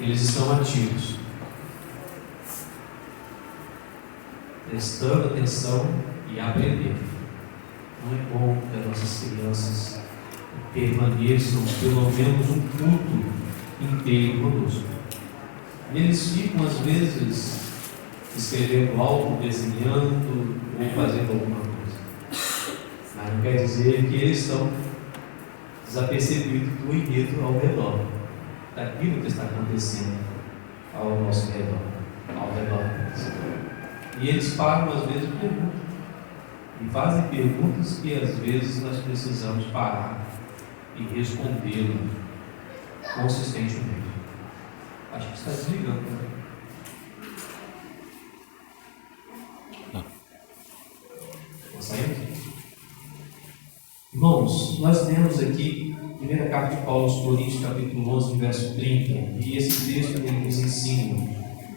eles estão ativos, prestando atenção e aprendendo. Não é bom que as nossas crianças permaneçam pelo menos um culto inteiro conosco. Eles ficam às vezes escrevendo algo, desenhando ou fazendo alguma coisa, mas não quer dizer que eles estão desapercebidos do enredo ao redor, daquilo que está acontecendo ao nosso redor, ao redor deles. E eles param às vezes e perguntam, e fazem perguntas que às vezes nós precisamos parar e respondê-lo consistentemente. Acho que está desligando, né? Saímos? Irmãos, nós temos aqui a primeira carta de Paulo aos Coríntios, capítulo 11, verso 30, e esse texto ele nos ensina,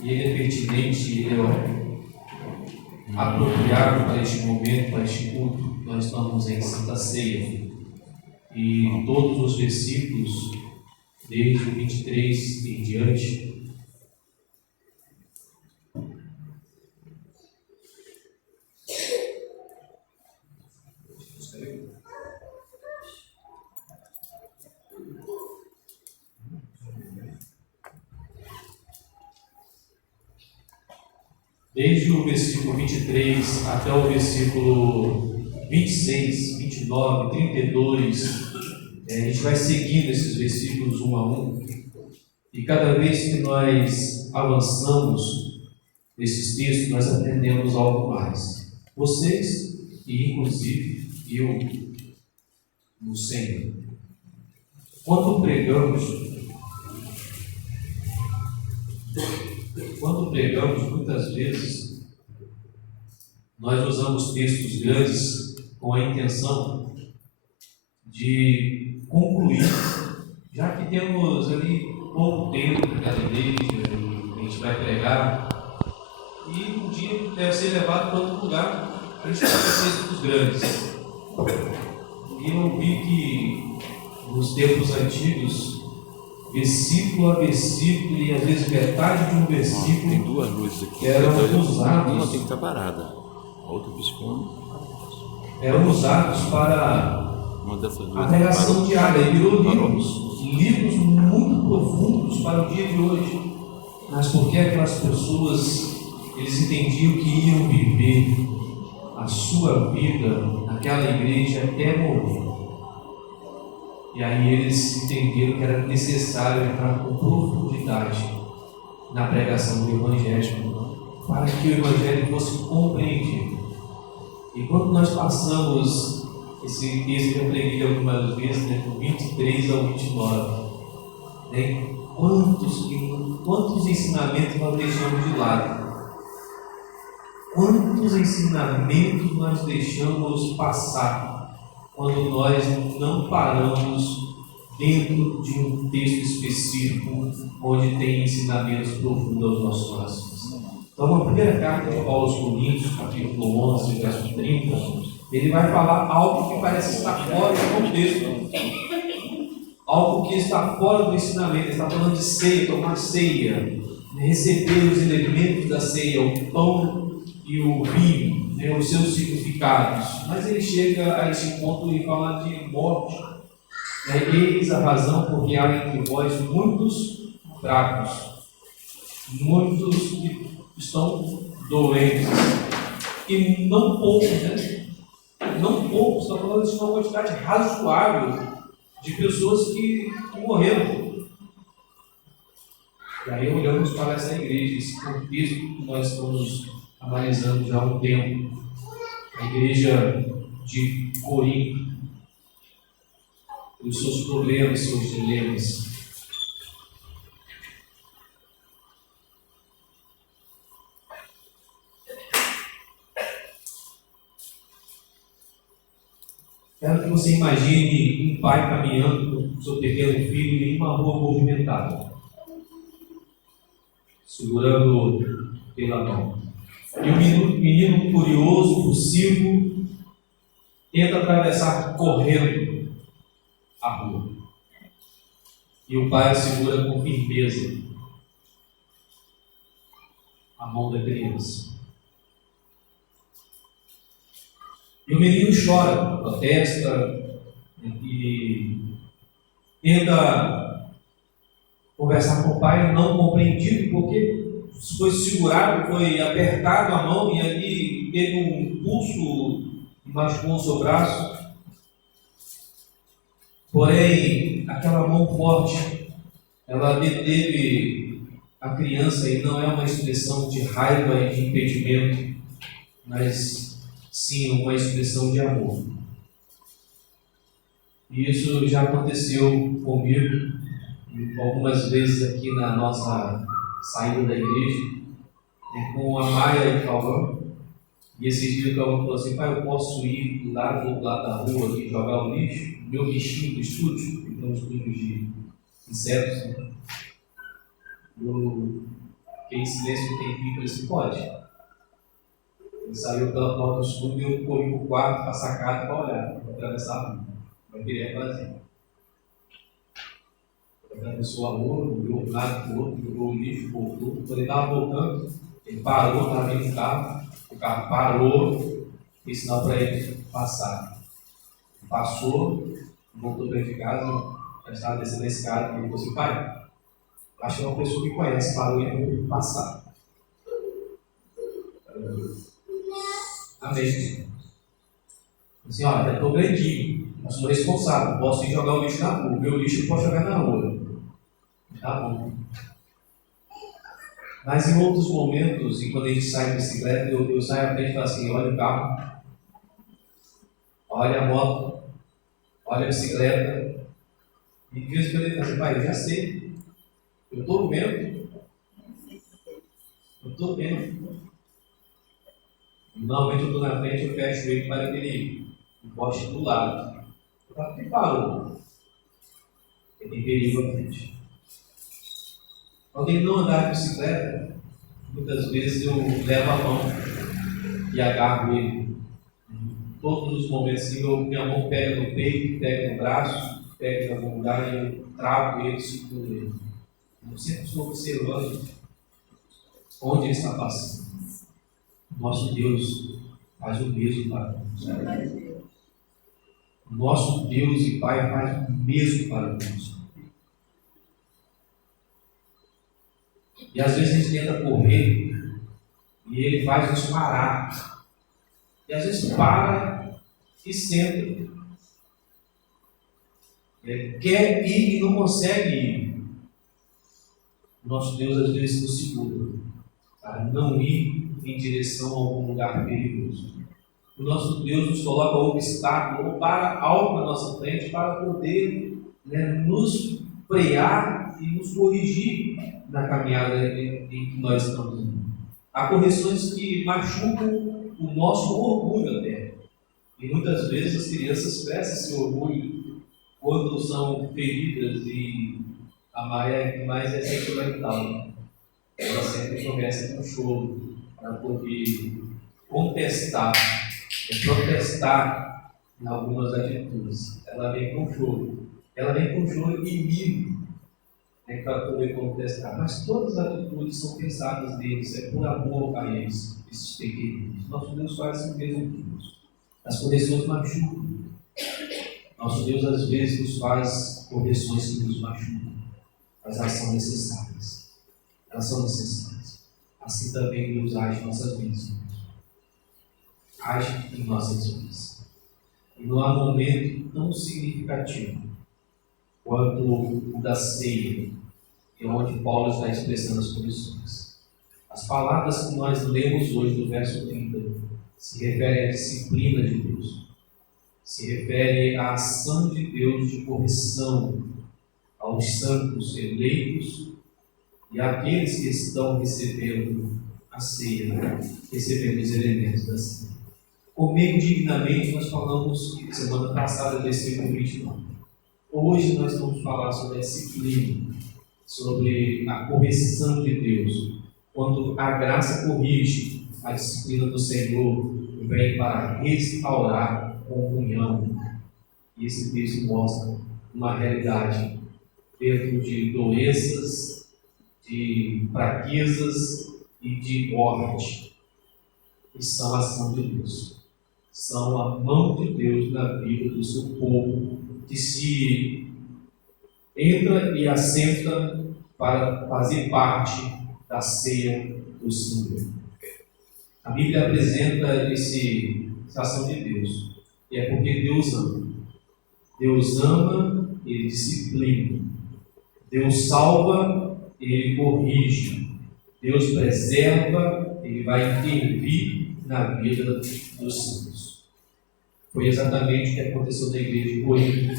e ele é pertinente, ele é apropriado para este momento, para este culto. Nós estamos em Santa Ceia, e todos os versículos, desde o 23 em diante, desde o versículo 23 até o versículo 26, 29, 32, a gente vai seguindo esses versículos um a um, e cada vez que nós avançamos nesses textos, nós aprendemos algo mais. Vocês, e inclusive eu, no Senhor. Quando pregamos, muitas vezes, nós usamos textos grandes com a intenção de concluir, já que temos ali pouco tempo naquela igreja, a gente vai pregar, e um dia deve ser levado para outro lugar, a gente vai para textos grandes. E eu vi que nos tempos antigos, versículo a versículo, e às vezes metade de um versículo, tem duas luzes aqui, eram usados. Uma tem que estar parada, a outra piscando. Eram usados para a pregação diária, e virou livros muito profundos para o dia de hoje. Mas porque aquelas pessoas, eles entendiam que iam viver a sua vida naquela igreja até morrer. E aí eles entenderam que era necessário entrar com profundidade na pregação do Evangelho, para que o Evangelho fosse compreendido. E quando nós passamos esse texto que eu preguei algumas vezes, do 23 ao 29, quantos ensinamentos nós deixamos de lado? Quantos ensinamentos nós deixamos passar quando nós não paramos dentro de um texto específico onde tem ensinamentos profundos aos nossos corações? Então, a primeira carta de Paulo aos Coríntios, capítulo 11, verso 30, ele vai falar algo que parece estar fora do contexto, algo que está fora do ensinamento. Ele está falando de ceia, tomar ceia, receber os elementos da ceia, o pão e o vinho, os seus significados. Mas ele chega a esse ponto e fala de morte. Eis a razão porque há entre vós muitos fracos, muitos que estão doentes, e não poucos, não poucos, está falando de uma quantidade razoável de pessoas que morreram. E aí olhamos para essa igreja, esse contexto que nós estamos analisando já há um tempo, a igreja de Corinto, os seus problemas, seus dilemas. Quero que você imagine um pai caminhando com seu pequeno filho em uma rua movimentada, segurando pela mão. E o menino curioso, possível, tenta atravessar correndo a rua. E o pai segura com firmeza a mão da criança. E o menino chora, protesta e tenta conversar com o pai, não compreendido, porque foi segurado, foi apertado a mão e ali teve um pulso e machucou o seu braço. Porém, aquela mão forte, ela deteve a criança e não é uma expressão de raiva e de impedimento, mas sim uma expressão de amor. E isso já aconteceu comigo algumas vezes aqui na nossa saída da igreja, com a Maia e o Calvão. E esses dias o Calvão falou assim: pai, eu posso ir do outro lado da rua e jogar o lixo? Meu bichinho do estúdio, que tem uns bichos de insetos, né? Eu fiquei em silêncio um tempinho e falei assim: pode. Ele saiu pela porta do estúdio e eu corri para o quarto, para a sacada, para olhar, para atravessar a rua. Eu queria fazer. Atravessou a rua, olhou um lado para o outro, jogou o lixo, voltou. Quando ele estava voltando, ele parou, estava vindo o carro parou, e sinal para ele passar. Passou, voltou para de casa, já estava descendo a escada, e ele falou assim: pai, acho que é uma pessoa que conhece, parou e eu passar. Amém. Assim, olha, eu estou grandinho, eu sou responsável, posso ir jogar o lixo na rua, o meu lixo eu posso jogar na rua. Tá bom. Mas em outros momentos, e quando a gente sai de bicicleta, eu saio à frente e falo assim: olha o carro, olha a moto, olha a bicicleta. E de vez em quando ele fala assim: pai, eu já sei, eu estou vendo. Normalmente eu estou na frente, eu fecho ele para aquele poste do lado. Por que parou? Ele tem perigo à frente. Quando ele não andar de bicicleta, muitas vezes eu levo a mão e agarro ele. Todos os momentos que minha mão pega no peito, pega no braço, pega em algum lugar e eu travo ele e seguro ele. Eu sempre estou observando onde ele está passando. Nosso Deus faz o mesmo para nós. Nosso Deus e Pai faz o mesmo para nós. E às vezes a gente tenta correr e ele faz nos parar. E às vezes para e senta. Ele quer ir e não consegue ir. Nosso Deus às vezes nos segura para não ir em direção a algum lugar perigoso. O nosso Deus nos coloca obstáculo ou para algo na nossa frente para poder nos frear e nos corrigir na caminhada em que nós estamos indo. Há correções que machucam o nosso orgulho até. E muitas vezes as crianças crescem esse orgulho quando são feridas, e a Maia que mais é sentimental. Ela sempre começa com choro para poder contestar, protestar em algumas atitudes. Ela vem com choro. Ela vem com choro e mimo para poder contestar. Mas todas as atitudes são pensadas deles, é por amor a eles, esses pequeninos. Nosso Deus faz o mesmo que nós. As correções machucam. Nosso Deus às vezes nos faz correções que nos machucam, mas elas são necessárias. Elas são necessárias. Assim também Deus age em nossas vidas. Age em nossas vidas. E não há momento tão significativo quanto o da ceia, que é onde Paulo está expressando as condições. As palavras que nós lemos hoje do verso 30 se referem à disciplina de Deus, se refere à ação de Deus de correção aos santos eleitos e àqueles que estão recebendo a ceia, recebendo os elementos da ceia. Comer dignamente, nós falamos semana passada, versículo 29. Hoje nós vamos falar sobre a disciplina, sobre a correção de Deus. Quando a graça corrige, a disciplina do Senhor vem para restaurar a comunhão. E esse texto mostra uma realidade dentro de doenças, de fraquezas e de morte, que são a ação de Deus. São a mão de Deus na vida do seu povo, que se entra e assenta para fazer parte da ceia do Senhor. A Bíblia apresenta essa ação de Deus, e é porque Deus ama. Deus ama, Ele disciplina. Deus salva, Ele corrige. Deus preserva, Ele vai intervir na vida dos santos. Foi exatamente o que aconteceu na igreja de Corinto.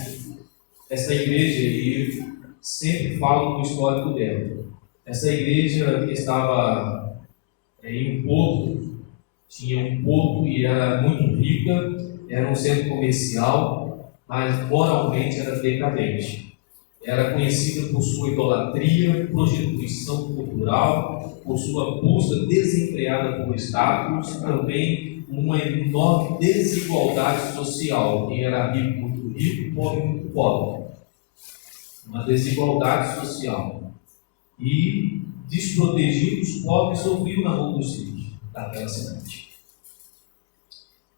Essa igreja aí, sempre falo do histórico dela. Essa igreja que estava em um porto, tinha um porto e era muito rica, era um centro comercial, mas moralmente era decadente. Era conhecida por sua idolatria, prostituição cultural, por sua busca desenfreada por status, também uma enorme desigualdade social. Quem era rico, muito rico, pobre, muito pobre. Uma desigualdade social. E desprotegidos, pobres sofriam na mão dos ricos daquela cidade.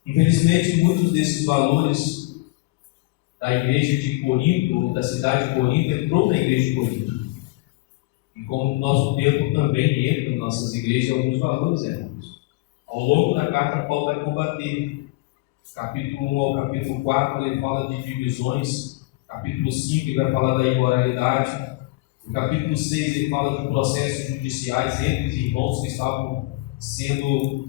Infelizmente, muitos desses valores da igreja de Corinto, ou da cidade de Corinto, entrou na igreja de Corinto. E como no nosso tempo também entra em nossas igrejas alguns valores errados. Ao longo da carta, Paulo vai combater. Capítulo 1 ao capítulo 4, ele fala de divisões. Capítulo 5, ele vai falar da imoralidade. No capítulo 6, ele fala de processos judiciais entre os irmãos que estavam sendo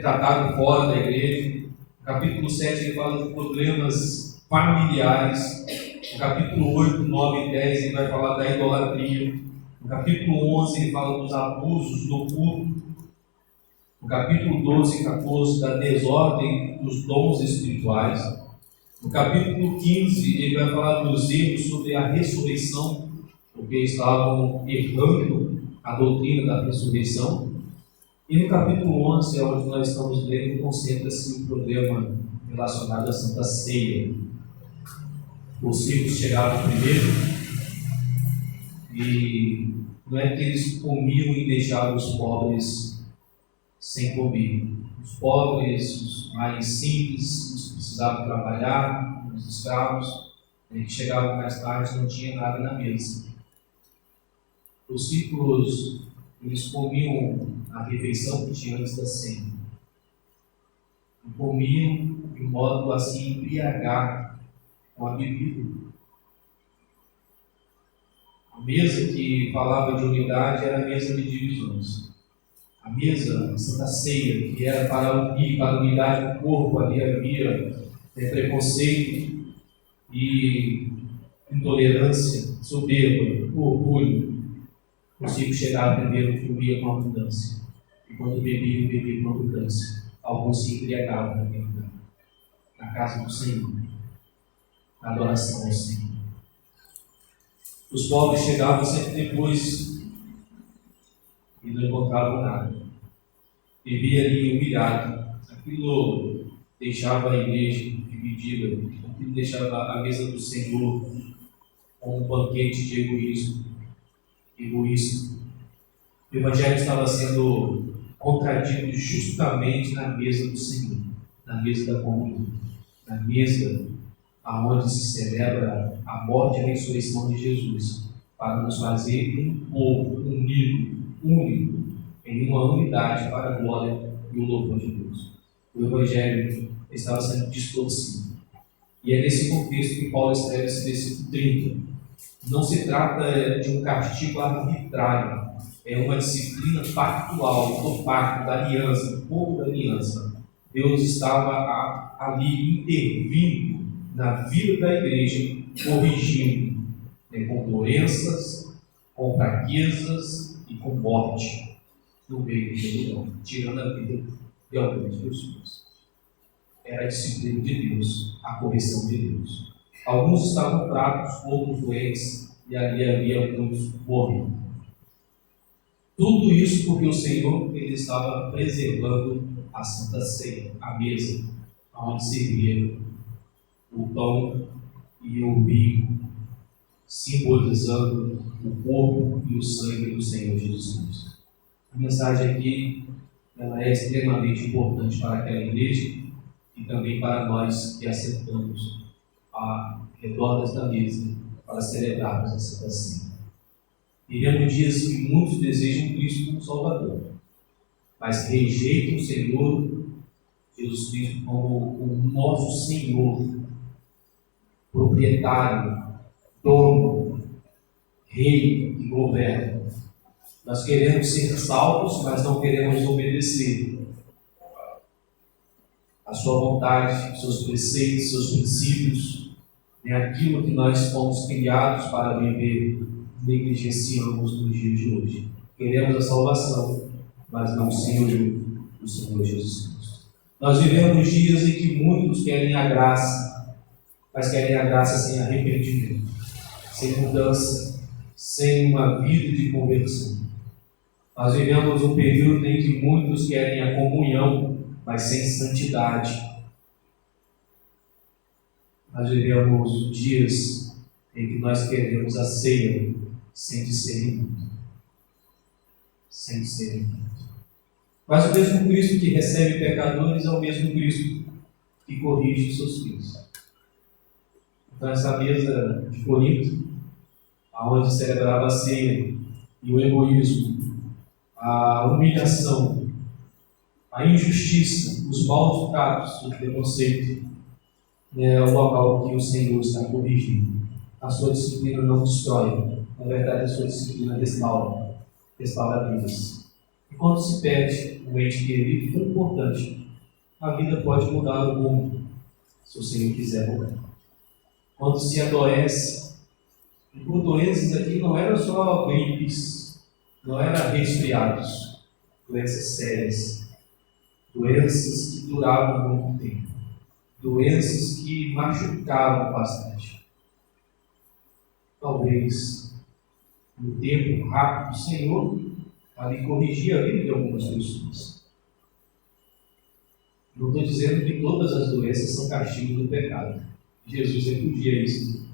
tratados fora da igreja. No capítulo 7, ele fala de problemas familiares. No capítulo 8, 9 e 10, ele vai falar da idolatria. No capítulo 11, ele fala dos abusos do culto. No capítulo 12 e 14, da desordem dos dons espirituais. No capítulo 15, ele vai falar dos erros sobre a ressurreição, porque estavam errando a doutrina da ressurreição. E no capítulo 11, onde nós estamos lendo, concentra-se o problema relacionado à Santa Ceia. Os ricos chegavam primeiro e não é que eles comiam e deixavam os pobres sem comer. Os pobres, os mais simples, os que precisavam trabalhar, os escravos, que chegavam mais tarde, não tinha nada na mesa. Os ricos, eles comiam a refeição que tinha antes da ceia. E comiam de modo a se embriagar com a bebida. A mesa que falava de unidade era a mesa de divisões. A mesa, a Santa Ceia, que era para unir, para a unidade do corpo, ali havia preconceito e intolerância, soberba, orgulho. Os ricos chegaram primeiro e comiam com abundância. E quando bebiam com abundância. Alguns se embriagavam na casa do Senhor, na adoração ao Senhor. Os pobres chegavam sempre depois e não encontravam nada. Vivia ali humilhado. Aquilo deixava a igreja dividida, aquilo deixava a mesa do Senhor como um banquete de egoísmo. O Evangelho estava sendo contradito justamente na mesa do Senhor, na mesa da comunhão, na mesa aonde se celebra a morte e a ressurreição de Jesus, para nos fazer um povo unido, único, em uma unidade para a glória e o louvor de Deus. O Evangelho estava sendo distorcido. E é nesse contexto que Paulo escreve esse versículo 30. Não se trata de um castigo arbitrário, é uma disciplina pactual, do pacto, da aliança, do povo da aliança. Deus estava ali intervindo na vida da igreja, corrigindo, com doenças, com fraquezas e com morte no meio de todo mundo, tirando a vida de algumas pessoas. Era a disciplina de Deus, a correção de Deus. Alguns estavam fracos, outros doentes, e ali havia muitos morrendo. Tudo isso porque o Senhor ele estava preservando a Santa Ceia, a mesa, onde servia o pão e o vinho, simbolizando o corpo e o sangue do Senhor Jesus Cristo. A mensagem aqui ela é extremamente importante para aquela igreja e também para nós que assentamos ao redor desta mesa para celebrarmos a Santa Ceia. Vivemos dias que muitos desejam Cristo como Salvador, mas rejeitam o Senhor Jesus Cristo como o nosso Senhor, proprietário, dono, rei que governa. Nós queremos ser salvos, mas não queremos obedecer a sua vontade, seus preceitos, seus princípios, é aquilo que nós fomos criados para viver, negligenciamos nos dias de hoje. Queremos a salvação, mas não o Senhor, o Senhor Jesus Cristo. Nós vivemos dias em que muitos querem a graça, mas querem a graça sem arrependimento, sem mudança, sem uma vida de conversão. Nós vivemos um período em que muitos querem a comunhão, mas sem santidade. Nós vivemos dias em que nós queremos a ceia sem discernimento. Sem discernimento. Mas o mesmo Cristo que recebe pecadores é o mesmo Cristo que corrige os seus filhos. Então essa mesa de Corinto, onde celebrava a ceia, e o egoísmo, a humilhação, a injustiça, os maus tratos, o preconceito, é o local que o Senhor está corrigindo. A sua disciplina não destrói, na verdade a sua disciplina restaura vidas. E quando se perde um ente querido tão importante, a vida pode mudar o mundo, se o Senhor quiser mudar. Quando se adoece, e por doenças aqui não eram só gripes, não eram resfriados, doenças sérias, doenças que duravam muito tempo, doenças que machucavam bastante. Talvez, no tempo rápido, o Senhor ali corrigir a vida de algumas pessoas. Não estou dizendo que todas as doenças são castigo do pecado. Jesus repudia isso,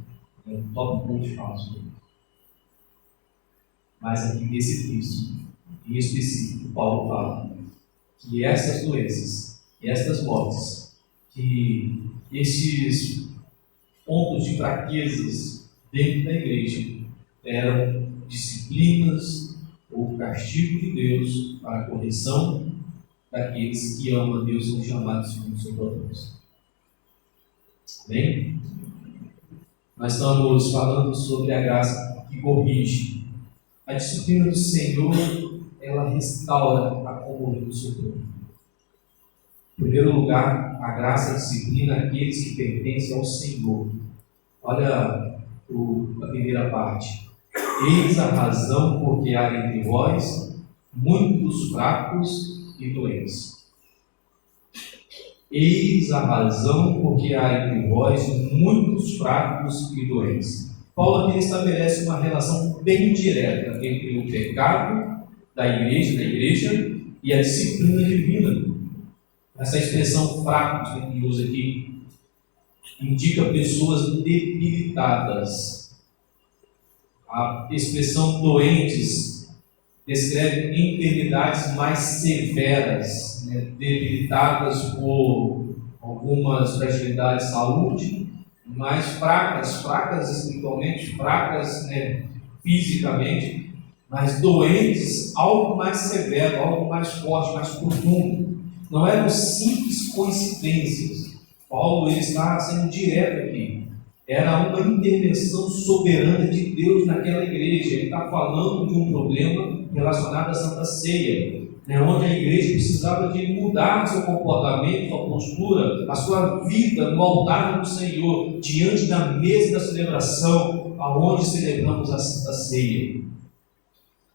é um tópico muito falso. Mas aqui nesse texto, em específico, Paulo fala que essas doenças, e estas mortes, que esses pontos de fraquezas dentro da igreja eram disciplinas ou castigo de Deus para a correção daqueles que amam a Deus e são chamados como seu propósito. Bem? Nós estamos falando sobre a graça que corrige. A disciplina do Senhor, ela restaura a comunhão do seu povo. Em primeiro lugar, a graça disciplina aqueles que pertencem ao Senhor. Olha a primeira parte. Eis a razão porque há entre vós muitos fracos e doentes. Eis a razão porque há entre vós muitos fracos e doentes. Paulo aqui estabelece uma relação bem direta entre o pecado da igreja e a disciplina divina. Essa expressão fracos que ele usa aqui indica pessoas debilitadas. A expressão doentes descreve enfermidades mais severas, debilitadas por algumas fragilidades de saúde, mais fracas espiritualmente, fracas fisicamente, mas doentes, algo mais severo, algo mais forte, mais profundo. Não eram simples coincidências. Paulo ele está sendo direto aqui. Era uma intervenção soberana de Deus naquela igreja. Ele está falando de um problema relacionado à Santa Ceia, onde a igreja precisava de mudar seu comportamento, sua postura, a sua vida no altar do Senhor, diante da mesa da celebração, aonde celebramos a Santa Ceia.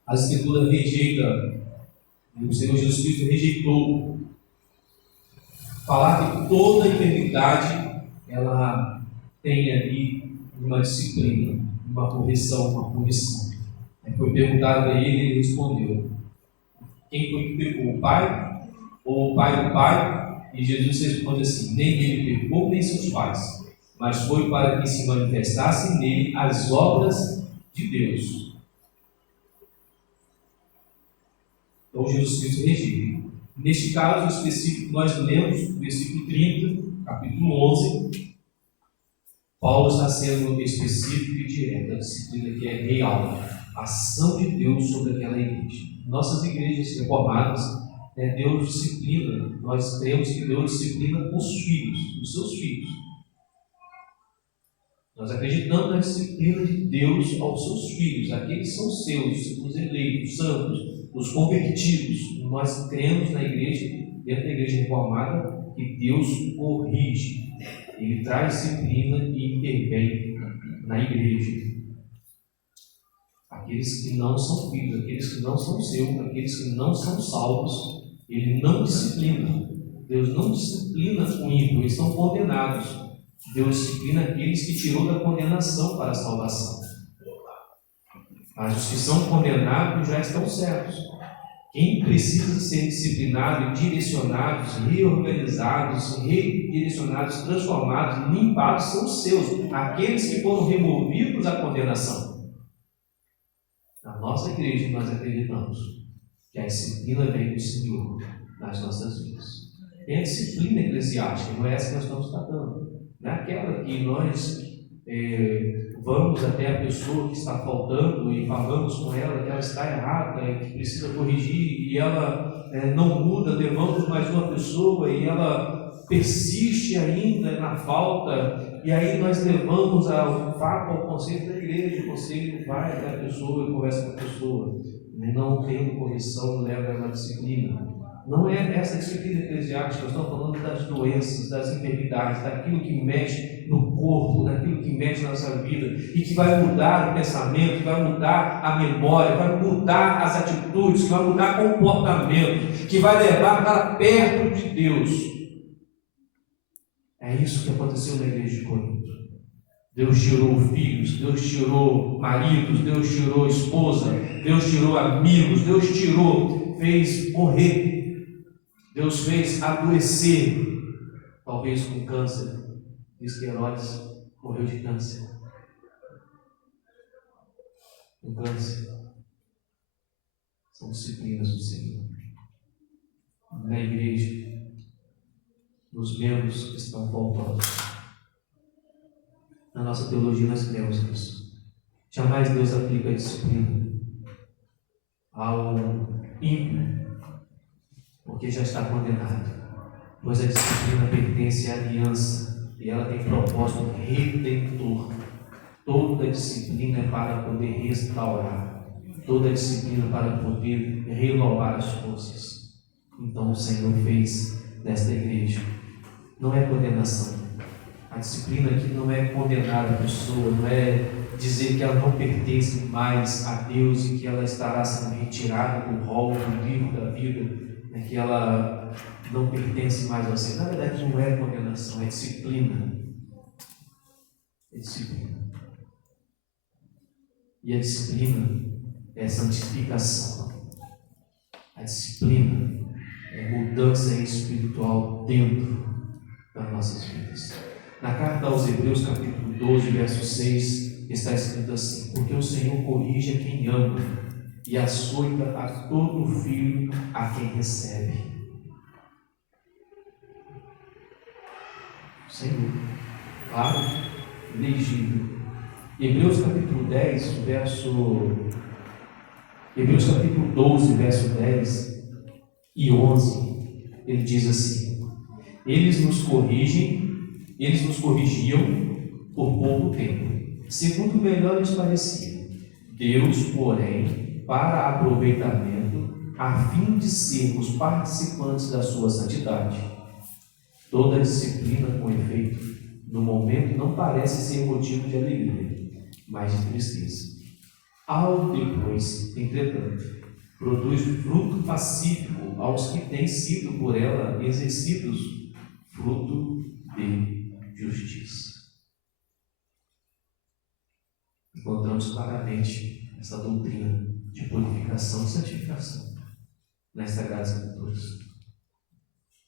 A Escritura rejeita, o Senhor Jesus Cristo rejeitou falar que toda a enfermidade ela tem ali uma disciplina, uma correção, uma punição. Foi perguntado a ele e ele respondeu: quem foi que pecou, o pai ou o pai do pai? E Jesus responde assim: nem ele pecou, nem seus pais, mas foi para que se manifestassem nele as obras de Deus. Então Jesus Cristo redige. Neste caso específico, nós lemos o versículo 30, capítulo 11. Paulo está sendo específico e direto, a disciplina que é real, a ação de Deus sobre aquela igreja. Nossas igrejas reformadas, Deus disciplina, nós cremos que Deus disciplina os filhos, os seus filhos. Nós acreditamos na disciplina de Deus aos seus filhos, aqueles que são seus, os eleitos, santos, os convertidos. Nós cremos na igreja, dentro da igreja reformada, que Deus corrige. Ele traz disciplina e intervém na igreja. Aqueles que não são filhos, aqueles que não são seus, aqueles que não são salvos, Ele não disciplina. Deus não disciplina o ímpio, eles estão condenados. Deus disciplina aqueles que tirou da condenação para a salvação. Mas os que são condenados já estão certos. Quem precisa ser disciplinado, direcionados, reorganizados, redirecionados, transformados, limpados, são os seus, aqueles que foram removidos da condenação. Na nossa igreja nós acreditamos que a disciplina vem do Senhor nas nossas vidas. Tem a disciplina eclesiástica, não é essa que nós estamos tratando. Não é aquela que nós vamos até a pessoa que está faltando e falamos com ela que ela está errada, que precisa corrigir, e ela não muda, levamos mais uma pessoa e ela persiste ainda na falta, e aí nós levamos ao fato ao conselho da igreja. O conselho vai até a pessoa e conversa com a pessoa, não tendo correção, leva a uma disciplina. Não é essa disciplina eclesiástica, nós estamos falando das doenças, das enfermidades, daquilo que mexe no corpo, daquilo que mexe na nossa vida e que vai mudar o pensamento, que vai mudar a memória, vai mudar as atitudes, que vai mudar o comportamento, que vai levar para perto de Deus. É isso que aconteceu na igreja de Corinto. Deus tirou filhos, Deus tirou maridos, Deus tirou esposa, Deus tirou amigos, Deus fez morrer. Deus fez adoecer, talvez com câncer. Diz que Herodes morreu de câncer. Com câncer. São disciplinas do Senhor. Na igreja, nos membros que estão faltosos. Na nossa teologia nós cremos nisso. Jamais Deus aplica a disciplina ao ímpio, porque já está condenado, pois a disciplina pertence à aliança e ela tem propósito redentor. Toda disciplina é para poder restaurar, toda disciplina para poder renovar as forças. Então o Senhor fez desta igreja, não é condenação. A disciplina aqui não é condenar a pessoa, não é dizer que ela não pertence mais a Deus e que ela estará sendo retirada do rol, do livro da vida, que ela não pertence mais ao Senhor. Na verdade, não é condenação, é disciplina. É disciplina. E a disciplina é santificação. A disciplina é mudança espiritual dentro das nossas vidas. Na carta aos Hebreus, capítulo 12, verso 6, está escrito assim: porque o Senhor corrige a quem ama e açoita a todo filho a quem recebe. Senhor, claro, legível. Hebreus capítulo 12, verso 10 e 11, ele diz assim: eles nos corrigiam por pouco tempo, segundo melhor lhes parecia. Deus, porém, para aproveitamento, a fim de sermos participantes da sua santidade. Toda disciplina, com efeito, no momento não parece ser motivo de alegria, mas de tristeza. Ao depois, entretanto, produz fruto pacífico aos que têm sido por ela exercidos, fruto de justiça. Encontramos claramente essa doutrina de purificação e santificação nas Sagradas Escrituras.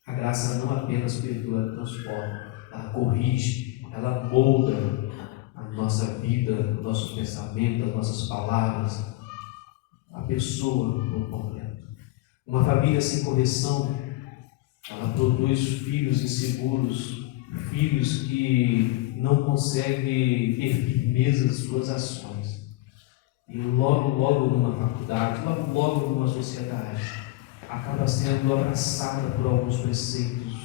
A graça não apenas perdoa, ela transforma, ela corrige, ela molda a nossa vida, o nosso pensamento, as nossas palavras, a pessoa por completo. Uma família sem correção, ela produz filhos inseguros, filhos que não conseguem ter firmeza em suas ações. E logo numa faculdade, logo numa sociedade, acaba sendo abraçada por alguns preceitos,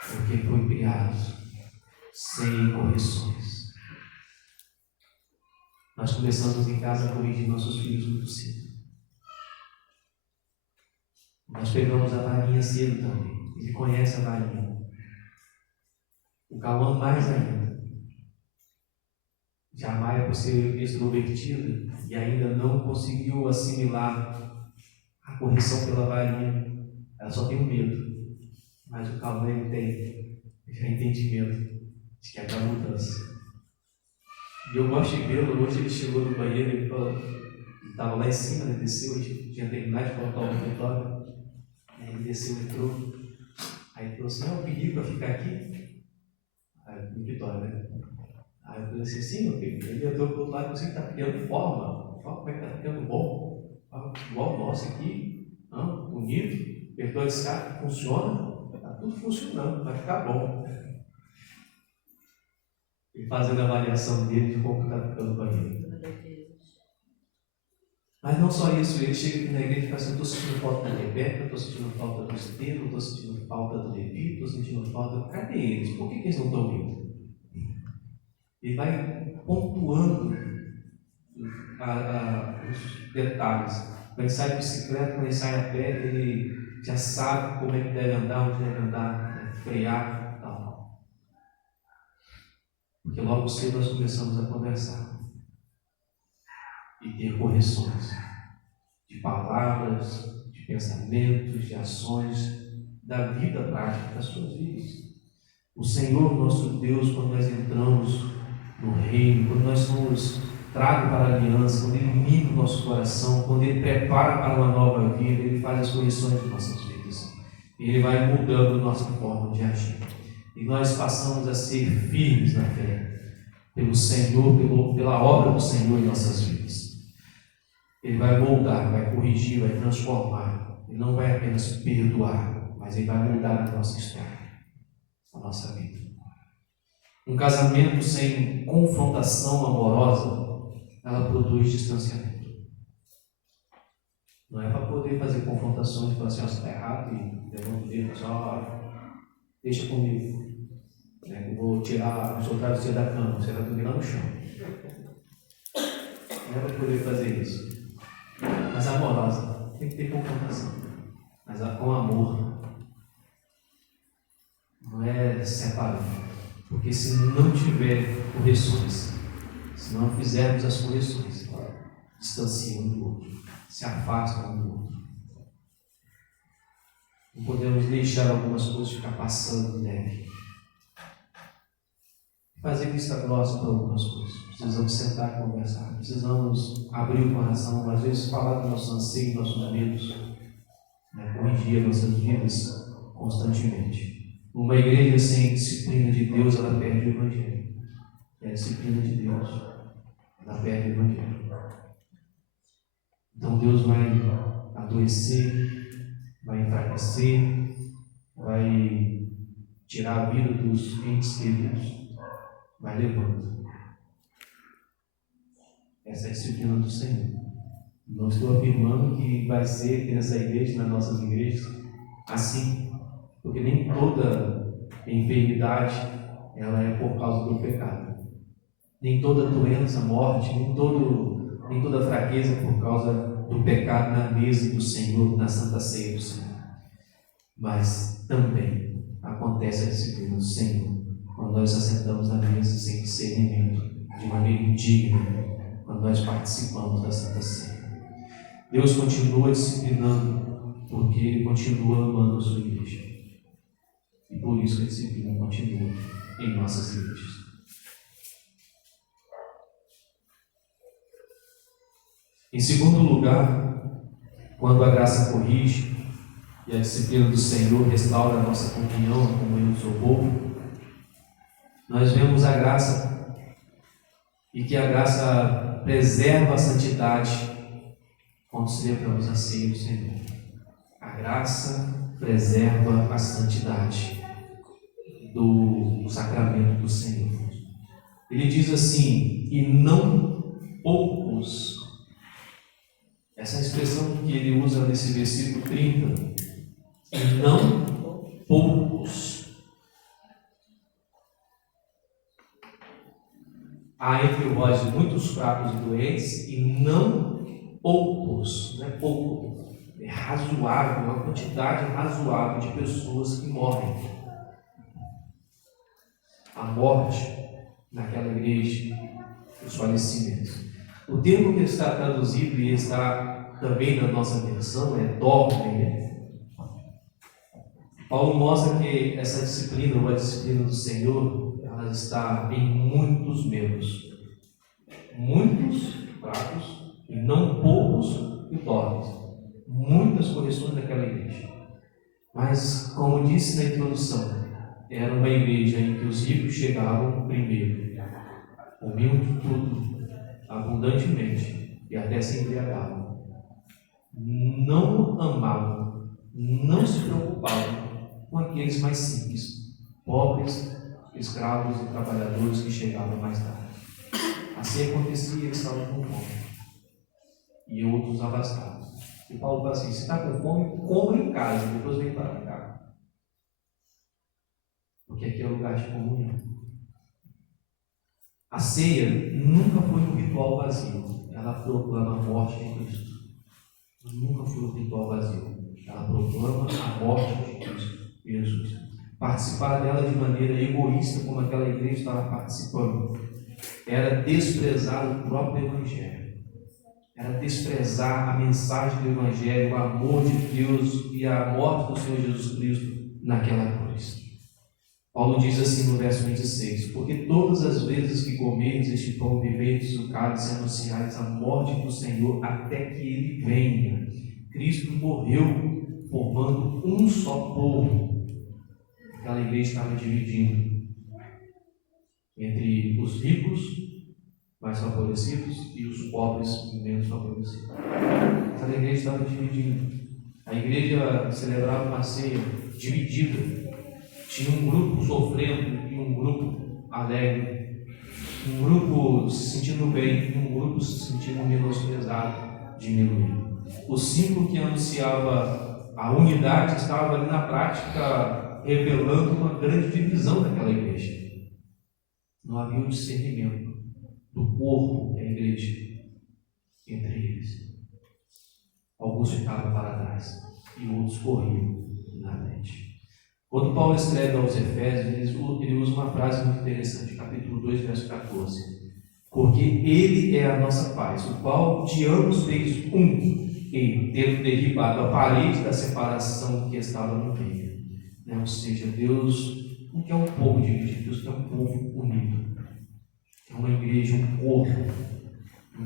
porque foi criado sem correções. Nós começamos em casa a corrigir nossos filhos muito cedo. Nós pegamos a varinha cedo também. Ele conhece a varinha. O Cauã mais ainda. Jamais por ser extrovertida e ainda não conseguiu assimilar a correção pela varinha. Ela só tem um medo. Mas o Cauã ele tem entendimento de que é da mudança. E eu gosto de vê-lo. Hoje ele chegou no banheiro, ele estava lá em cima, ele desceu, hoje tinha terminado de colocar o refeitório. Ele desceu, entrou. Aí ele falou assim: eu pedi para ficar aqui. Aí no Vitória, né? Aí eu falei assim: sim, meu filho. Ele entrou para o outro lado e falou assim: está criando forma. Como é que está ficando bom? Igual o nosso aqui, não, bonito. Apertou a escada, funciona. Está tudo funcionando, vai ficar bom. E fazendo a avaliação dele de como está ficando o banheiro. Mas não só isso, ele chega aqui na igreja e fala assim: eu estou sentindo falta da Rebeca, estou sentindo falta do Estevam, estou sentindo falta do Levi, estou sentindo falta. Cadê eles? Por que eles não estão vindo? Ele vai pontuando os detalhes. Quando ele sai de bicicleta, quando ele sai a pé, ele já sabe como é que deve andar, onde deve andar, frear e tal. Porque logo cedo nós começamos a conversar e ter correções de palavras, de pensamentos, de ações, da vida prática das suas vidas. O Senhor nosso Deus, quando nós entramos no reino, quando nós somos tragos para a aliança, quando Ele limpa o nosso coração, quando Ele prepara para uma nova vida, Ele faz as correções de nossas vidas. Ele vai mudando nossa forma de agir. E nós passamos a ser firmes na fé, pelo Senhor, pela obra do Senhor em nossas vidas. Ele vai moldar, vai corrigir, vai transformar. Ele não vai apenas perdoar, mas Ele vai mudar a nossa história, a nossa vida. Um casamento sem confrontação amorosa, ela produz distanciamento. Não é para poder fazer confrontações e falar assim: você está errado, e levanta o dedo, só deixa comigo. Eu vou tirar o seu travesseiro da cama, você vai dormir lá no chão. Não é para poder fazer isso. Mas amorosa, tem que ter confrontação. Mas com amor. Não é separando. Porque se não tiver correções, se não fizermos as correções, distanciam um do outro, se afastam um do outro. Não podemos deixar algumas coisas ficar passando de leve. Fazer vista grossa para algumas coisas. Precisamos sentar e conversar. Precisamos abrir o coração, às vezes falar dos nossos anseios, nossos medos, corrigir nossas vidas constantemente. Uma igreja sem disciplina de Deus, ela perde o Evangelho. É a disciplina de Deus, ela perde o Evangelho. Então Deus vai adoecer, vai enfraquecer, vai tirar a vida dos entes queridos, vai levando. Essa é a disciplina do Senhor. Não estou afirmando que vai ser aqui nessa igreja, nas nossas igrejas, assim, porque nem toda enfermidade ela é por causa do pecado. Nem toda doença, morte, nem toda fraqueza é por causa do pecado na mesa do Senhor, na Santa Ceia do Senhor. Mas também acontece a disciplina do Senhor quando nós assentamos na mesa sem discernimento, de maneira indigna, quando nós participamos da Santa Ceia. Deus continua disciplinando, porque Ele continua amando a sua igreja. E por isso que a disciplina continua em nossas igrejas. Em segundo lugar, quando a graça corrige e a disciplina do Senhor restaura a nossa comunhão, a comunhão do seu povo, nós vemos a graça e que a graça preserva a santidade com nós celebramos a ceia do Senhor. A graça preserva a santidade do sacramento do Senhor. Ele diz assim: e não poucos. Essa expressão que ele usa nesse versículo 30, e não poucos. Há entre vós muitos fracos e doentes, e não poucos, não é pouco, é razoável, uma quantidade razoável de pessoas que morrem. A morte naquela igreja, os falecimentos. O termo que está traduzido e está também na nossa versão é dormem. Paulo mostra que essa disciplina, ou a disciplina do Senhor, ela está em muitos membros. Muitos fracos e não poucos que dormem. Muitas correções daquela igreja. Mas, como disse na introdução, era uma igreja em que os ricos chegavam primeiro, comiam de tudo, abundantemente, e até se embriagavam. Não amavam, não se preocupavam com aqueles mais simples, pobres, escravos e trabalhadores que chegavam mais tarde. Assim acontecia, eles estavam com fome, e outros abastados. E Paulo fala assim: se está com fome, coma em casa, depois vem para cá. Porque aqui é o lugar de comunhão. A ceia nunca foi um ritual vazio. Ela proclama a morte de Cristo. Nunca foi um ritual vazio. Ela proclama a morte de Cristo, Jesus. Participar dela de maneira egoísta, como aquela igreja estava participando, era desprezar o próprio Evangelho. Era desprezar a mensagem do Evangelho, o amor de Deus e a morte do Senhor Jesus Cristo naquela cruz. Paulo diz assim no verso 26: porque todas as vezes que comerdes este pão, beberdes o cálice, anunciais a morte do Senhor até que Ele venha. Cristo morreu, formando um só povo. Aquela igreja estava dividida entre os ricos, mais favorecidos, e os pobres, menos favorecidos. Aquela igreja estava dividida. A igreja celebrava uma ceia dividida. Tinha um grupo sofrendo e um grupo alegre, um grupo se sentindo bem e um grupo se sentindo menosprezado, diminuído. O símbolo que anunciava a unidade estava ali na prática revelando uma grande divisão daquela igreja. Não havia um discernimento do corpo da igreja entre eles. Alguns ficavam para trás e outros corriam na frente. Quando Paulo escreve aos Efésios, ele usa uma frase muito interessante, capítulo 2, verso 14. Porque Ele é a nossa paz, o qual de ambos fez um, e tendo derribado a parede da separação que estava no meio. Ou seja, Deus não quer um povo dividido, Deus quer um povo unido. É uma igreja, um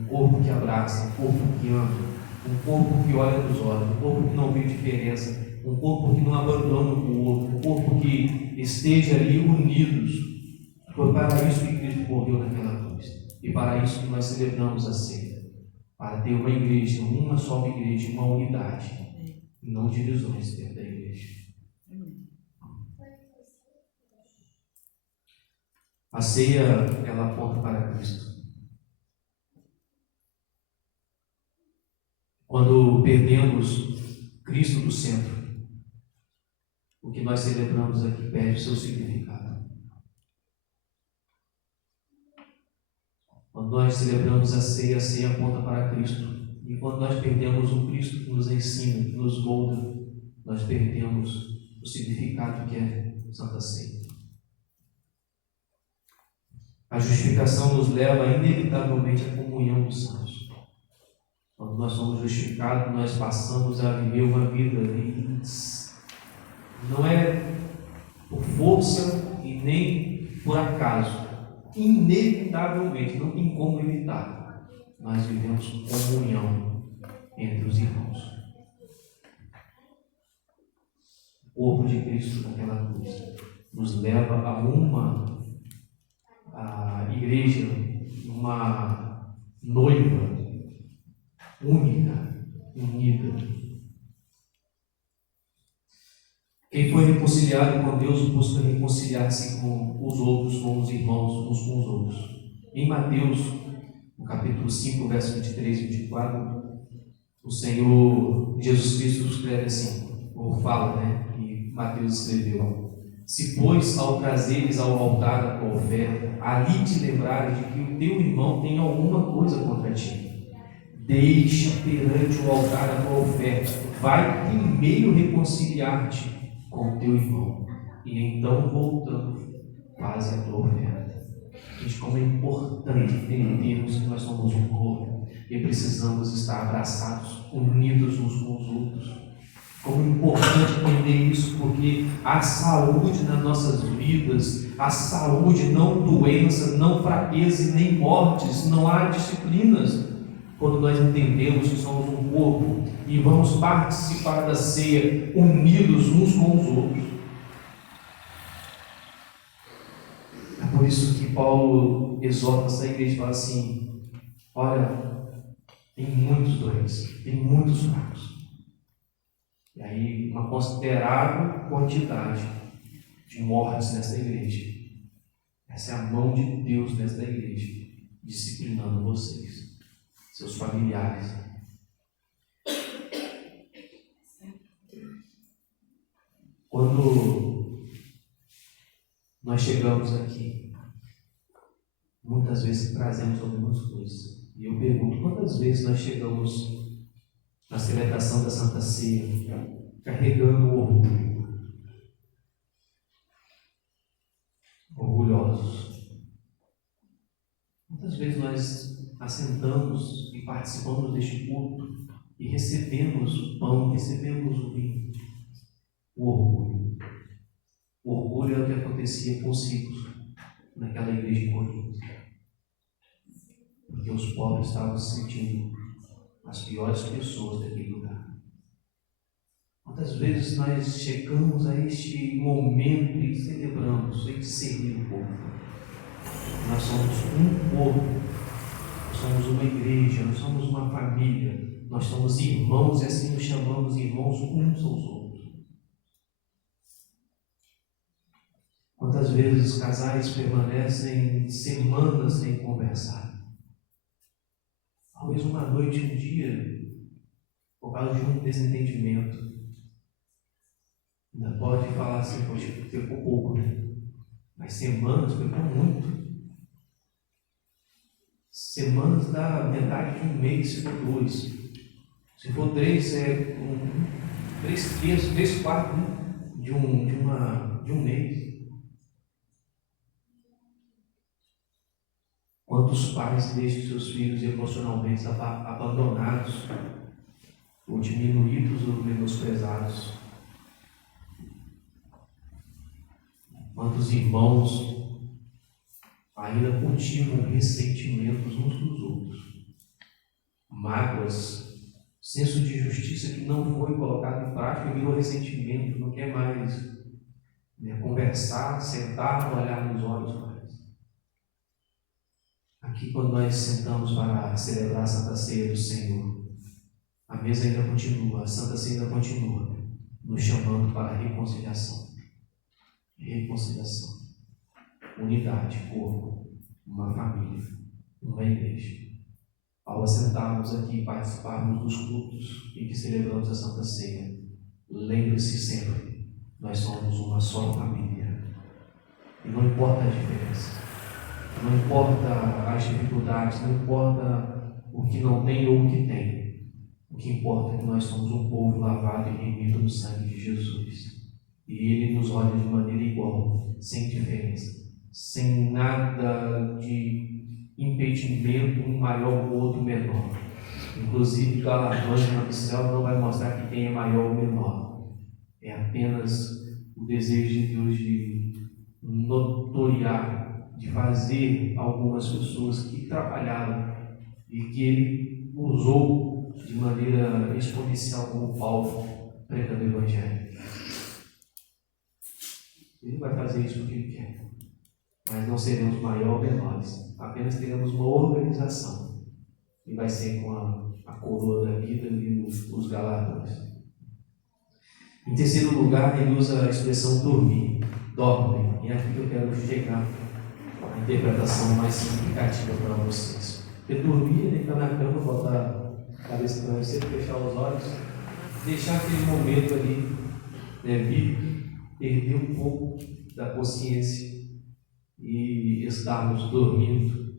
corpo que abraça, um corpo que ama, um corpo que olha nos olhos, um corpo que não vê diferença, um corpo que não abandona o outro, um corpo que esteja ali unidos. Foi para isso que Cristo morreu naquela cruz. E para isso que nós celebramos a ceia. Para ter uma igreja, uma só igreja, uma unidade. E não divisões dentro da igreja. A ceia, ela aponta para Cristo. Quando perdemos Cristo do centro, o que nós celebramos aqui perde o seu significado. Quando nós celebramos a ceia aponta para Cristo. E quando nós perdemos o Cristo que nos ensina, que nos molda, nós perdemos o significado que é Santa Ceia. A justificação nos leva inevitavelmente à comunhão dos santos. Quando nós somos justificados, nós passamos a viver uma vida não é por força e nem por acaso. Inevitavelmente, não tem como evitar. Nós vivemos comunhão entre os irmãos. O corpo de Cristo naquela cruz nos leva a uma igreja, uma noiva única, unida. Quem foi reconciliado com Deus busca reconciliar-se com os outros, com os irmãos, uns com os outros. Em Mateus, no capítulo 5, verso 23 e 24, o Senhor Jesus Cristo escreve assim, ou fala, que Mateus escreveu: se, pois, ao trazeres ao altar a tua oferta, ali te lembrares de que o teu irmão tem alguma coisa contra ti, deixa perante o altar a tua oferta, vai primeiro reconciliar-te com o teu irmão, e então, voltando, faz a tua oferta. Gente, como é importante entendermos que nós somos um corpo e precisamos estar abraçados, unidos uns com os outros. Como é importante entender isso, porque a saúde nas nossas vidas, a saúde, não doença, não fraqueza e nem mortes, não há disciplinas. Quando nós entendemos que somos um corpo e vamos participar da ceia unidos uns com os outros. É por isso que Paulo exorta essa igreja e fala assim: olha, tem muitos doentes, tem muitos fracos. E aí, uma considerável quantidade de mortes nessa igreja. Essa é a mão de Deus nessa igreja, disciplinando vocês, seus familiares. Quando nós chegamos aqui, muitas vezes trazemos algumas coisas. E eu pergunto, quantas vezes nós chegamos na celebração da Santa Ceia carregando o orgulho, orgulhosos? Quantas vezes nós assentamos e participamos deste culto e recebemos o pão, recebemos o vinho? O orgulho. O orgulho é o que acontecia com os ricos naquela igreja de Corinto, porque os pobres estavam se sentindo as piores pessoas daquele lugar. Quantas vezes nós chegamos a este momento e celebramos, sem servir o povo? Nós somos um povo, nós somos uma igreja, nós somos uma família, nós somos irmãos e assim nos chamamos irmãos uns aos outros. Quantas vezes os casais permanecem semanas sem conversar? Talvez uma noite, um dia, por causa de um desentendimento. Ainda pode falar assim, poxa, ficou pouco, né? Mas semanas ficou muito. Semanas dá metade de um mês, se for 2. Se for 3, é 3 quartos, né? de um mês. Quantos pais deixam seus filhos emocionalmente abandonados, ou diminuídos ou menosprezados? Quantos irmãos ainda cultivam ressentimentos uns dos outros, mágoas, senso de justiça que não foi colocado em prática, virou ressentimento, não quer mais conversar, sentar, olhar nos olhos mais. Aqui, quando nós sentamos para celebrar a Santa Ceia do Senhor, a mesa ainda continua, a Santa Ceia ainda continua, nos chamando para a reconciliação. Reconciliação, unidade, corpo, uma família, uma igreja. Ao assentarmos aqui e participarmos dos cultos em que celebramos a Santa Ceia, lembre-se sempre, nós somos uma só família. E não importa a diferença, não importa as dificuldades, não importa o que não tem ou o que tem. O que importa é que nós somos um povo lavado e remido no sangue de Jesus. E Ele nos olha de maneira igual, sem diferença, sem nada de impedimento, um maior ou outro menor. Inclusive, galardões no céu não vai mostrar que quem é maior ou menor. É apenas o desejo de Deus de notoriar, de fazer algumas pessoas que trabalharam e que Ele usou de maneira exponencial, como Paulo, pregando o Evangelho. Ele vai fazer isso porque Ele quer. Mas não seremos maior ou menores. Apenas teremos uma organização. E vai ser com a coroa da vida e o Em terceiro lugar, ele usa a expressão dormir, dorme. E é aqui que eu quero chegar a interpretação mais significativa para vocês. Porque dormir é deitar na cama, botar a cabeça para você, fechar os olhos, deixar aquele momento ali, vir, perder um pouco da consciência e estarmos dormindo.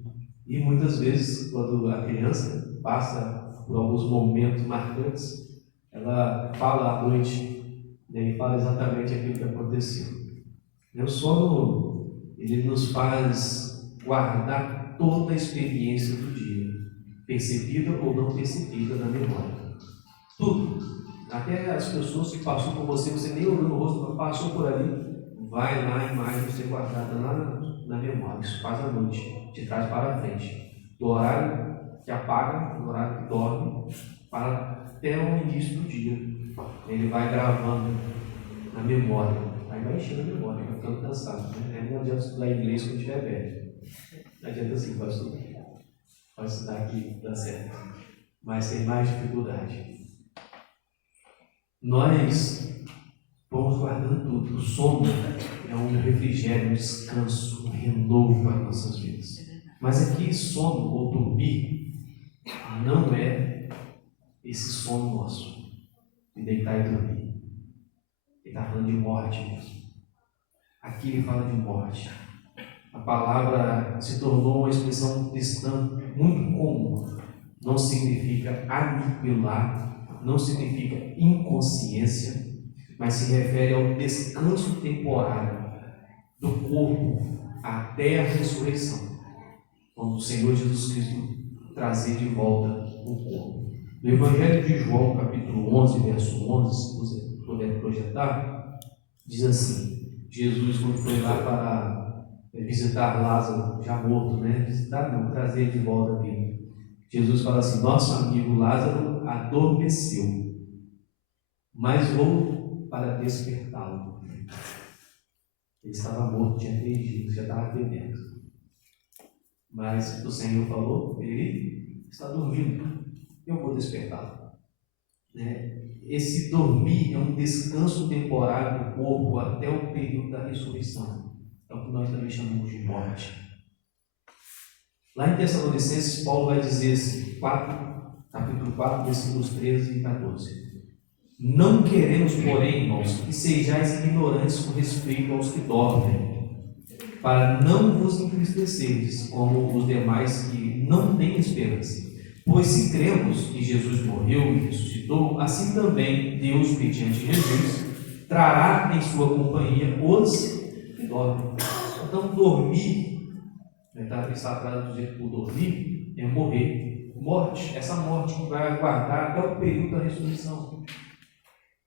E muitas vezes, quando a criança passa por alguns momentos marcantes, ela fala à noite, e fala exatamente aquilo que aconteceu. O sono, ele nos faz guardar toda a experiência do dia, percebida ou não percebida na memória. Tudo. Até as pessoas que passou por você, você nem olhou no rosto, mas passou por ali, vai lá a imagem ser guardada lá na memória. Isso faz à noite, de trás para frente. Do horário que apaga, do horário que dorme, para até o início do dia. Ele vai gravando na memória. Aí vai enchendo a memória, vai ficando cansado. Né? Não adianta estudar inglês quando estiver velho. Não adianta assim, pode estudar aqui, dá certo. Mas tem mais dificuldade. Nós vamos guardando tudo. O sono é um refrigério, um descanso, um renovo para nossas vidas. Mas aqui, sono ou dormir não é esse sono nosso, de deitar e dormir. Ele está falando de morte mesmo. Aqui ele fala de morte. A palavra se tornou uma expressão cristã muito comum. Não significa aniquilar, não significa inconsciência, mas se refere ao descanso temporário do corpo até a ressurreição, quando o Senhor Jesus Cristo trazer de volta o corpo. No Evangelho de João, capítulo 11, verso 11, se você puder projetar, diz assim: Jesus, quando foi lá para visitar Lázaro, já morto, visitar não, trazer de volta a vida. Jesus fala assim: nosso amigo Lázaro adormeceu, mas vou para despertá-lo. Ele estava morto, tinha 3 dias, já estava bebendo. Mas o Senhor falou: ele está dormindo, eu vou despertá-lo. Esse dormir é um descanso temporário do corpo até o período da ressurreição. É o que nós também chamamos de morte. Lá em Tessalonicenses, Paulo vai dizer assim, capítulo 4, versículos 13 e 14. Não queremos, porém, irmãos, que sejais ignorantes com respeito aos que dormem, para não vos entristecerdes como os demais que não têm esperança. Pois se cremos que Jesus morreu e ressuscitou, assim também Deus, mediante Jesus, trará em sua companhia os que dormem. Então, dormir, está traduzido por dormir, é morrer. Morte, essa morte que vai aguardar até o período da ressurreição.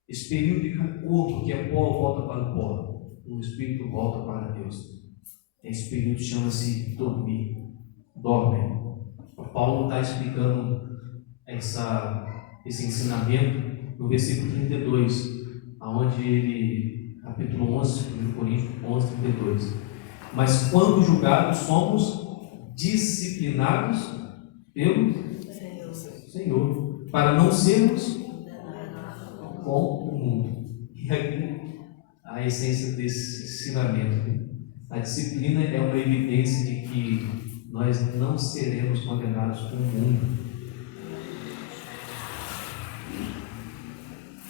Esse período em que o corpo, que é pó, volta para o pó, o espírito volta para Deus. Esse período chama-se dormir. Dorme. Paulo está explicando esse ensinamento no versículo 32, onde ele, capítulo 11, 1 Coríntios 11, 32. Mas quando julgados, somos disciplinados pelo Senhor, para não sermos com o mundo. E aqui a essência desse ensinamento. A disciplina é uma evidência de que nós não seremos condenados com o mundo.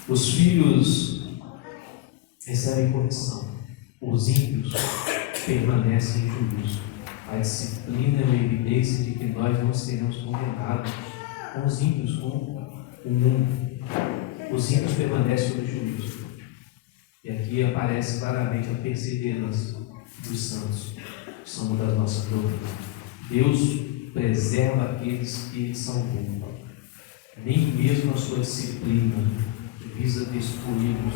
Os filhos recebem correção, os ímpios permanecem em juízo. A disciplina é uma evidência de que nós não seremos condenados com os ímpios, com o mundo. Os ímpios permanecem sob juízo. E aqui aparece claramente a perseverança dos santos, que são uma das nossas doutrinas. Deus preserva aqueles que Ele salvou. Nem mesmo a sua disciplina, que visa destruí-los,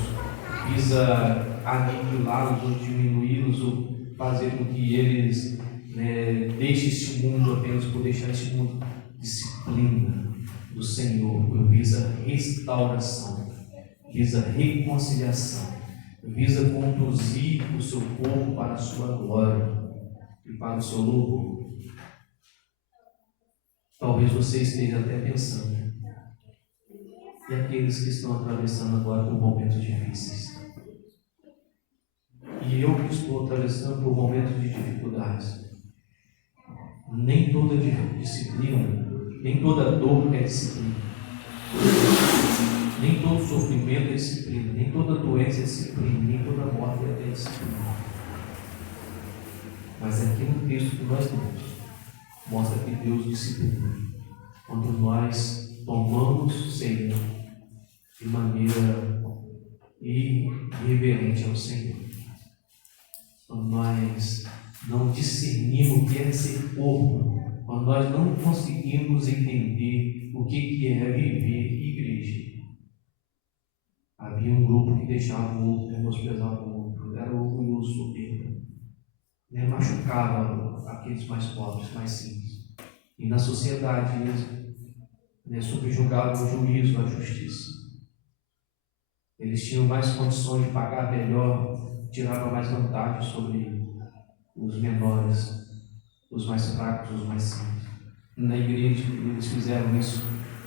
visa aniquilá-los ou diminuí-los, ou fazer com que eles deixem este mundo apenas por deixar este mundo. Disciplina do Senhor visa restauração, visa reconciliação, visa conduzir o seu povo para a sua glória e para o seu louvor. Talvez você esteja até pensando: e aqueles que estão atravessando agora por momentos difíceis. E eu que estou atravessando por momentos de dificuldades. Nem toda disciplina, nem toda dor é disciplina. Nem todo sofrimento é disciplina, nem toda doença é disciplina, nem toda morte é disciplina. Mas aqui no texto que nós temos, mostra que Deus disciplina quando nós tomamos ceia de maneira irreverente ao Senhor. Quando nós não discernimos o que é ser corpo, quando nós não conseguimos entender o que é viver igreja. Havia um grupo que deixava o outro, menosprezava o outro, era orgulhoso, soberbo, machucava aqueles mais pobres, mais simples. E na sociedade eles subjugavam o juízo, a justiça. Eles tinham mais condições de pagar melhor, tiravam mais vantagem sobre os menores, os mais fracos, os mais simples. Na igreja, eles fizeram isso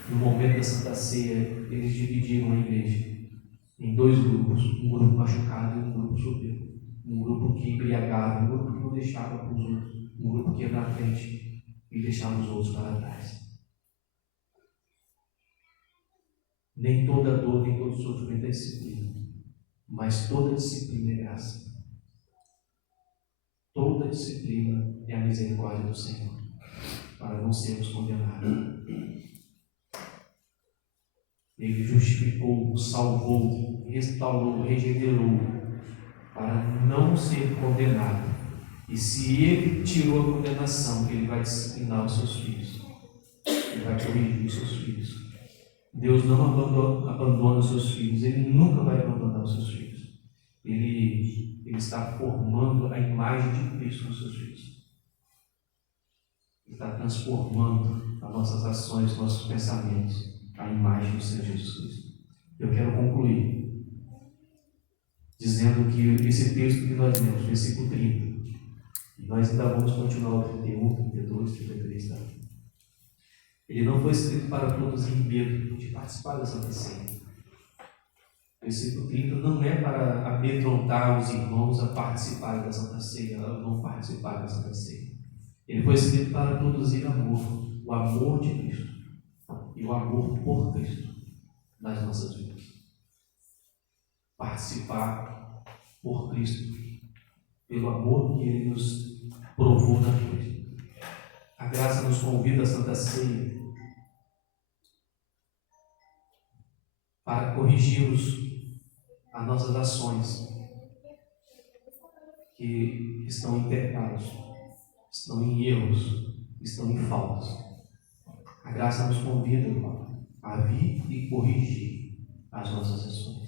no momento da Santa Ceia, eles dividiram a igreja em dois grupos, um grupo machucado e um grupo soberbo, um grupo que embriagava, um grupo que não deixava para os outros, um grupo que ia na frente e deixava os outros para trás. Nem toda dor, nem todo sofrimento é disciplina, mas toda disciplina é graça. Toda disciplina é a misericórdia do Senhor, para não sermos condenados. Ele justificou, salvou, restaurou, regenerou, para não ser condenado. E se Ele tirou a condenação, Ele vai disciplinar os seus filhos. Ele vai corrigir os seus filhos. Deus não abandona os seus filhos. Ele nunca vai abandonar os seus filhos. Ele está formando a imagem de Cristo nos seus filhos. Ele está transformando as nossas ações, nossos pensamentos, a imagem do Senhor Jesus Cristo. Eu quero concluir dizendo que esse texto que nós lemos, versículo 30, e nós ainda vamos continuar o 31, 32, 33, tá? Ele não foi escrito para produzir medo de participar da Santa Ceia. O versículo 30 não é para amedrontar os irmãos a participar da Santa Ceia, a não participar da Santa Ceia. Ele foi escrito para produzir amor, o amor de Cristo e o amor por Cristo nas nossas vidas. Participar por Cristo, pelo amor que Ele nos provou na cruz. A graça nos convida à Santa Ceia para corrigirmos as nossas ações que estão em pecados, estão em erros, estão em faltas. A graça nos convida, irmão, a vir e corrigir as nossas ações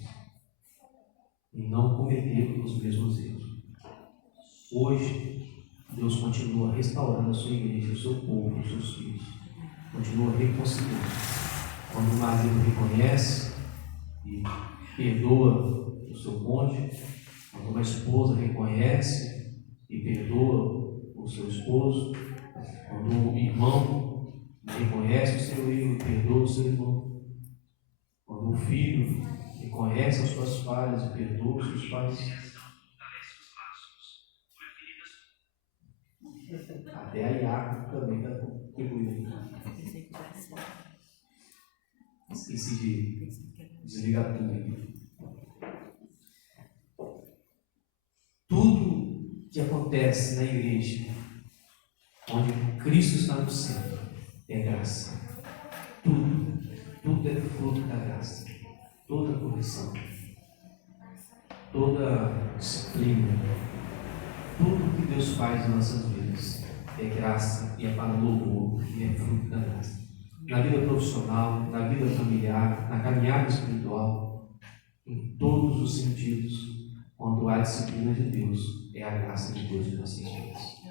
e não cometer os mesmos erros. Hoje, Deus continua restaurando a sua igreja, o seu povo, os seus filhos. Continua reconciliando. Quando o marido reconhece e perdoa o seu cônjuge, quando uma esposa reconhece e perdoa o seu esposo, quando o irmão reconhece o seu erro e perdoa o seu irmão, quando o filho reconhece as suas falhas e perdoa os seus pais, até a Iaco também está contribuindo. Esqueci de desligar tudo aqui. Tudo que acontece na igreja, onde Cristo está no centro, é graça. Tudo é fruto da graça. Toda correção, toda disciplina, tudo que Deus faz em nossas vidas é graça e é para o louvor e é fruto da graça. Na vida profissional, na vida familiar, na caminhada espiritual, em todos os sentidos, quando há disciplina de Deus, é a graça de Deus em nossas vidas.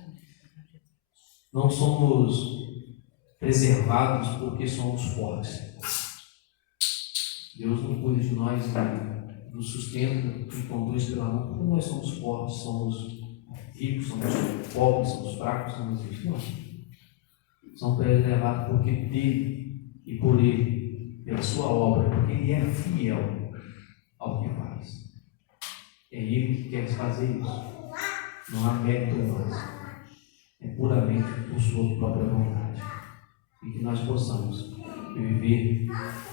Não somos preservados porque somos fortes. Deus não cuida de nós, nos sustenta e conduz pela mão, porque nós somos fortes, somos ricos, somos pobres, somos fracos, somos isso. Não. São preservados porque dele e por ele pela sua obra, porque Ele é fiel ao que faz. É Ele que quer fazer isso. Não há mérito nosso. É puramente por sua própria vontade. E que nós possamos viver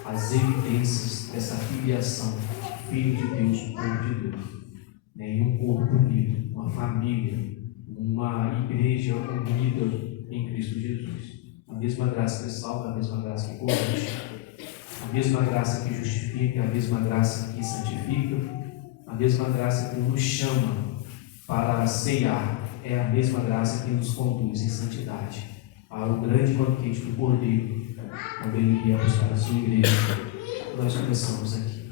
as evidências dessa filiação, filho de Deus, povo de Deus. Nenhum povo unido, uma família, uma igreja unida em Cristo Jesus. A mesma graça que salva, a mesma graça que corrige, a mesma graça que justifica, a mesma graça que santifica, a mesma graça que nos chama para ceiar, é a mesma graça que nos conduz em santidade para o grande banquete do Cordeiro, quando Ele vier buscar a sua igreja. Nós começamos aqui.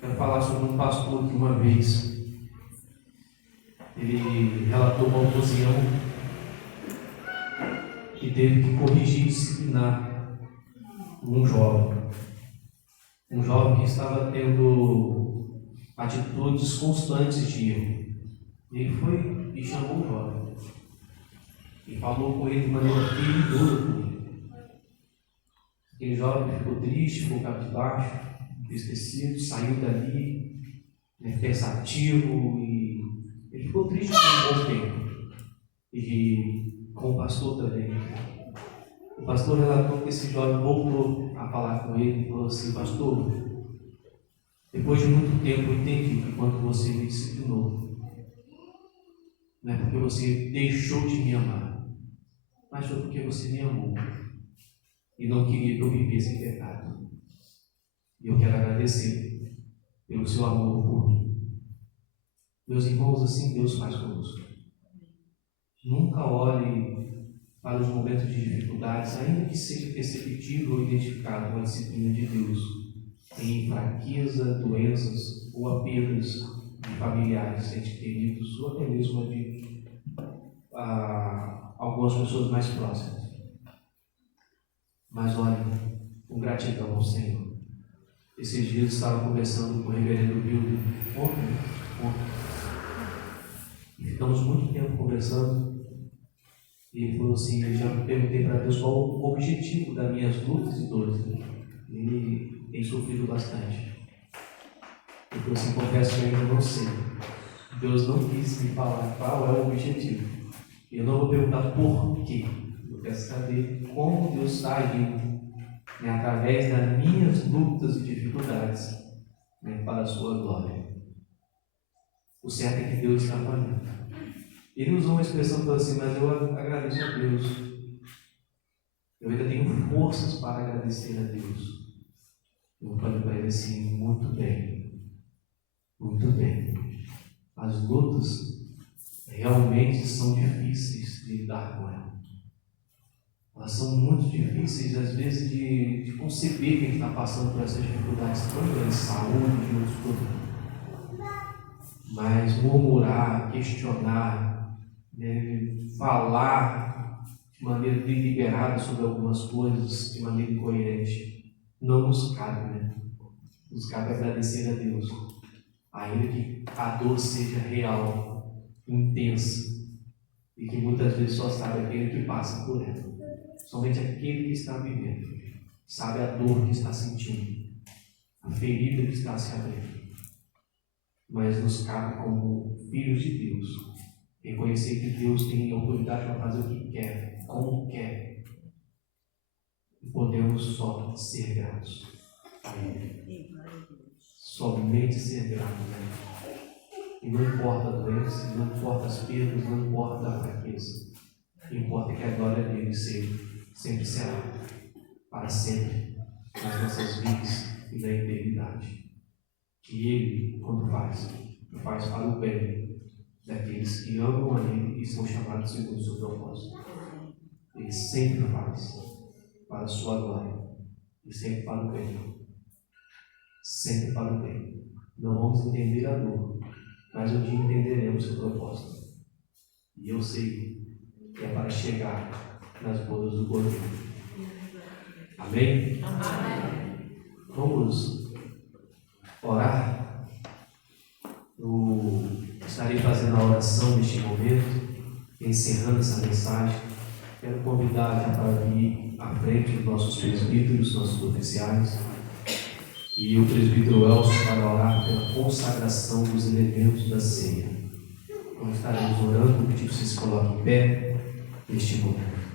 Quero falar sobre um pastor que uma vez ele relatou uma ocasião que teve que corrigir e disciplinar um jovem que estava tendo atitudes constantes de erro. Ele foi e chamou o jovem e falou com ele de maneira firme e dura. Aquele jovem ficou triste, ficou cabisbaixo, entristecido, saiu dali, pensativo, e ele ficou triste por um bom tempo. E com o pastor também. O pastor relatou que esse jovem voltou a falar com ele e falou assim: pastor, depois de muito tempo eu entendi que quando você me disciplinou, não é porque você deixou de me amar, mas foi porque você me amou e não queria que eu vivesse em pecado. E eu quero agradecer pelo seu amor por mim. Meus irmãos, assim Deus faz conosco. Nunca olhe para os momentos de dificuldades, ainda que seja perceptível ou identificado com a disciplina de Deus, em fraqueza, doenças ou a perdas de familiares, entes queridos, ou até mesmo de algumas pessoas mais próximas. Mas olhe, com gratidão ao Senhor. Esses dias eu estava conversando com o reverendo Bildo, ontem, e ficamos muito tempo conversando. E ele falou assim: eu já perguntei para Deus qual o objetivo das minhas lutas e dores. Ele tem sofrido bastante. Ele falou assim: confesso que eu ainda não sei. Deus não quis me falar qual é o objetivo. Eu não vou perguntar por quê. Eu quero saber como Deus está agindo, através das minhas lutas e dificuldades, para a sua glória. O certo é que Deus está fazendo. Ele usou uma expressão que falou assim: mas eu agradeço a Deus. Eu ainda tenho forças para agradecer a Deus. Eu falei para ele assim: muito bem, muito bem. As lutas realmente são difíceis de lidar com elas. Elas são muito difíceis, às vezes, de conceber quem está passando por essas dificuldades tão grandes, saúde e outros problemas. Mas murmurar, questionar, falar de maneira deliberada sobre algumas coisas, de maneira incoerente, não nos cabe, Nos cabe agradecer a Deus, ainda que a dor seja real, intensa, e que muitas vezes só sabe aquele que passa por ela. Somente aquele que está vivendo sabe a dor que está sentindo, a ferida que está se abrindo. Mas nos cabe, como filhos de Deus, reconhecer que Deus tem autoridade para fazer o que quer, como quer. E podemos só ser gratos a Ele. Somente ser gratos a Ele. E não importa a doença, não importa as perdas, não importa a fraqueza. O que importa é que a glória dele sempre será, para sempre, nas nossas vidas e na eternidade. Que Ele, quando faz para o bem daqueles que amam a Ele e são chamados segundo o seu propósito. Ele sempre faz para a sua glória e sempre para o bem. Sempre para o bem. Não vamos entender a dor, mas um dia entenderemos seu propósito. E eu sei que é para chegar nas bodas do Cordeiro. Amém? Amém. Vamos orar. Eu estarei fazendo a oração neste momento, encerrando essa mensagem. Quero convidar já para vir à frente os nossos presbíteros, nossos oficiais, e o presbítero Elcio para orar pela consagração dos elementos da ceia. Nós estaremos orando, pedir que vocês se coloquem em pé neste momento.